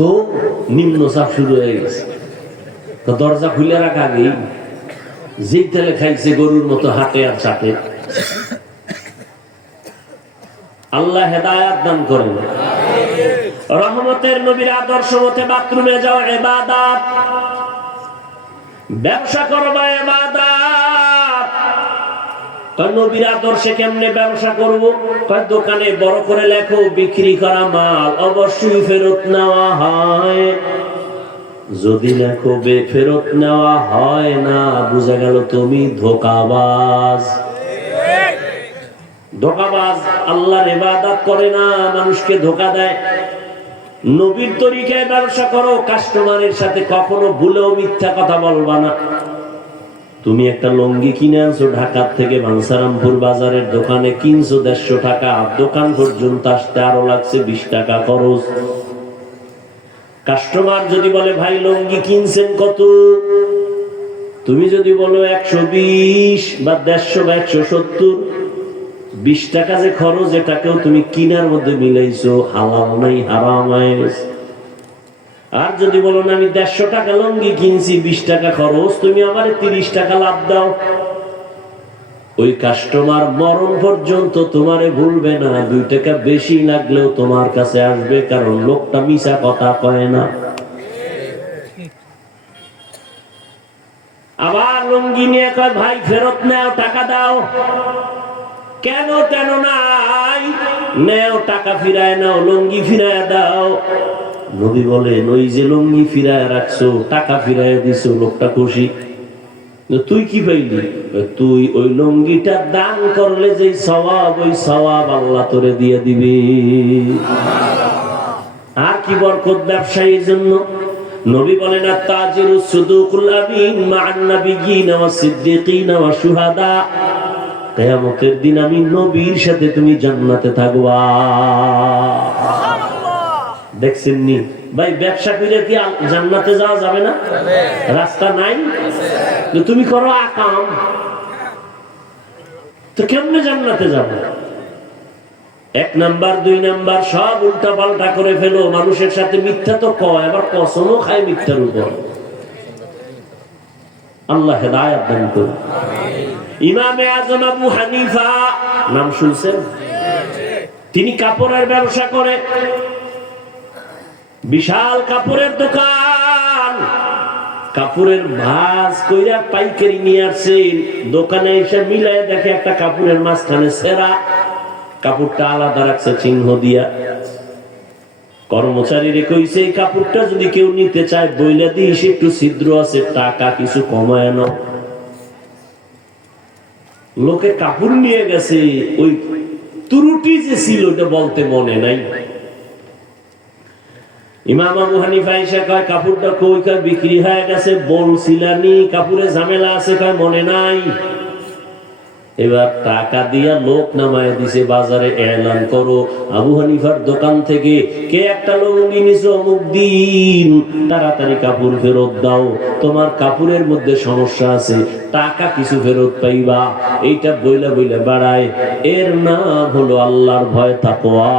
তো নিম্নচাপ শুরু হয়ে গেছে। তো দরজা খুলে রাখা আগেই যে তেলে খাইছে গরুর মতো হাটে আর চাটে। আল্লাহ হেদায়াত দান করেন। রহমতের নবীর আদর্শ মতে বাথরুমে যাও ইবাদত, ব্যবসা করবা ইবাদত। নবীর আদর্শে কেমনে ব্যবসা করব? দোকানে বড় করে লেখো বিক্রি করা মাল অবশ্যই ফেরত নেওয়া হয়। যদি লেখো ফেরত নেওয়া হয় না, বুঝা গেল তুমি ধোঁকাবাজ। ধোঁকাবাজ আল্লাহর ইবাদত করে না, মানুষকে ধোঁকা দেয়। নবীর তরিকায় ব্যবসা করো, কাস্টমারের সাথে কখনো ভুলেও মিথ্যা কথা বলবা না। তুমি একটা লুঙ্গি কিনে আনছো ঢাকা থেকে, বাঞ্ছারামপুর বাজারের দোকানে কিনছো 150 টাকা, দোকান পর্যন্ত আসতে আরো লাগছে 20 টাকা খরচ। কাস্টমার যদি বলে ভাই লুঙ্গি কিনছেন কত, তুমি যদি বলো 120 বা 150 বা 170, 20 টাকা যে খরচ, এটাকেও তুমি কিনার মধ্যে মিলাইছো, হালাল নাই হারাম হয়ে গেছে। আর যদি বলো না আমি 150 টাকা লুঙ্গি কিনছি, 20 টাকা খরচ, তুমি আমার 30 টাকা লাভ দাও, ওই কাস্টমার মরণ পর্যন্ত তোমারে ভুলবে না। 2 টাকা বেশি লাগলেও তোমার কাছে আসবে, কারণ লোকটা মিছা কথা কয় না। আবার লুঙ্গি নিয়ে কয় ভাই ফেরত নাও, টাকা দাও। কেন কেন নাই, নেও টাকা ফিরায় নাও, লুঙ্গি ফিরায় দাও। নবী বলেন ওই যে লুঙ্গি ফিরায় রাখছো, টাকা ফিরায় দিছো, লোকটা খুশি। তুই কি পাইলি? তুই ওই লুঙ্গিটা দান করলে যে সওয়াব, ওই সওয়াব আল্লাহ তোরে দিয়ে দিবে। আর কি বরকত ব্যবসায়ীর জন্য। নবী বলেন আত-তাজিরু সুদুকুল আমিন মা'আন নাবিয়্যিন ওয়াস সিদ্দিকিন ওয়াস শুহাদা। কিয়ামতের দিন আমি নবীর সাথে তুমি জান্নাতে থাকবা। দেখছেন নি ভাই, ব্যবসা করে কি জান্নাতে যাওয়া যাবে না? রাস্তা নাই? তুমি করো আকাম, তো কেমনে জান্নাতে যাবে? 1 নাম্বার 2 নাম্বার সব উল্টা পাল্টা করে ফেলো। মানুষের সাথে মিথ্যা তো কয়, আবার কসমও খায় মিথ্যার উপর। আল্লাহ হেদায়েত দান করুন। ইমামে আজম আবু হানিফা নাম শুনছেন? তিনি কাপড়ের ব্যবসা করে, বিশাল কাপড়ের দোকান। কাপড়ের ভাঁজ কইরা পাইকারি নিয়ে আসছেন, দোকানে এসে মিলায় দেখে একটা কাপড়ের মাঝখানে ছেঁড়া, কাপড়টা আলাদা রাখছে চিহ্ন দিয়া। কর্মচারীরে কইছে এই কাপড়টা যদি কেউ নিতে চায় বইলা দিস, একটু ছিদ্র আছে, টাকা কিছু কমায় নাও। লোকে কাপড় নিয়ে গেছে, ওই ত্রুটি যে ছিল ওটা বলতে মনে নাই। ইমাম আবু হানিফা এসে কয় কাপড়টা কই? কয় বিক্রি হয়ে গেছে। বলছিলানি কাপড়ে ঝামেলা আছে? কয় মনে নাই। এবার টাকা দিয়া লোক নামায় দিছে, বাজারে এলান করো আবু হানিফার দোকান থেকে কে একটা লুঙ্গি নিছো অমুক দিন, তাড়াতাড়ি কাপড় ফেরত দাও, তোমার কাপড়ের মধ্যে সমস্যা আছে, টাকা কিছু ফেরত পাইবা। এইটা বইলা বইলা বাড়ায়। এর নাম হলো আল্লাহর ভয়, তাকওয়া,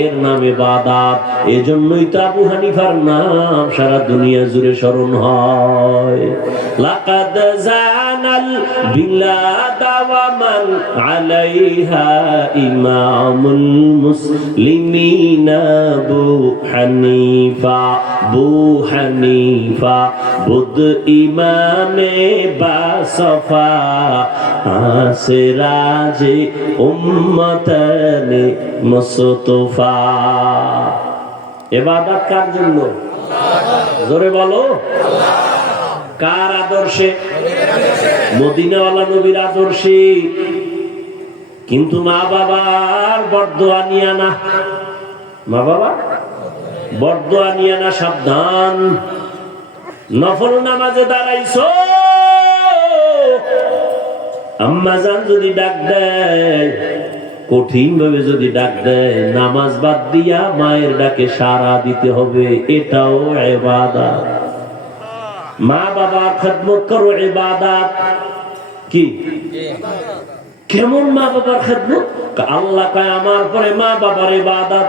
এর নাম ইবাদত। এজন্যই তো আবু হানিফার নাম সারা দুনিয়া জুড়ে স্মরণ হয়। লাকাদ জানাল বিলাদা ওয়া মান আলাইহা ইমামুল মুসলিমিনা আবু হানিফা। বু হানিফা বুদ ইমামে বাসফা, আসরাজে উম্মতানে মুস্তাফা। ইবাদত কার জন্য? জোরে বলো। কার আদর্শে? মদিনাওয়ালা নবীর আদর্শে। কিন্তু মা বাবার বরদোয়া নিয়া না, মা বাবা বরদোয়া নিয়া না, সাবধান। নফল নামাজে দাঁড়াইছো, আম্মা জান যদি ডাক দেয়, কঠিন ভাবে যদি ডাক দেয়, নামাজ বাদ দিয়া মায়ের ডাকে সাড়া দিতে হবে, এটাও ইবাদত। মা বাবার খেদমত করো, ইবাদত। কি কেমন মা বাবার খেদমত? আল্লাহ কয় আমার পরে মা বাবার ইবাদত।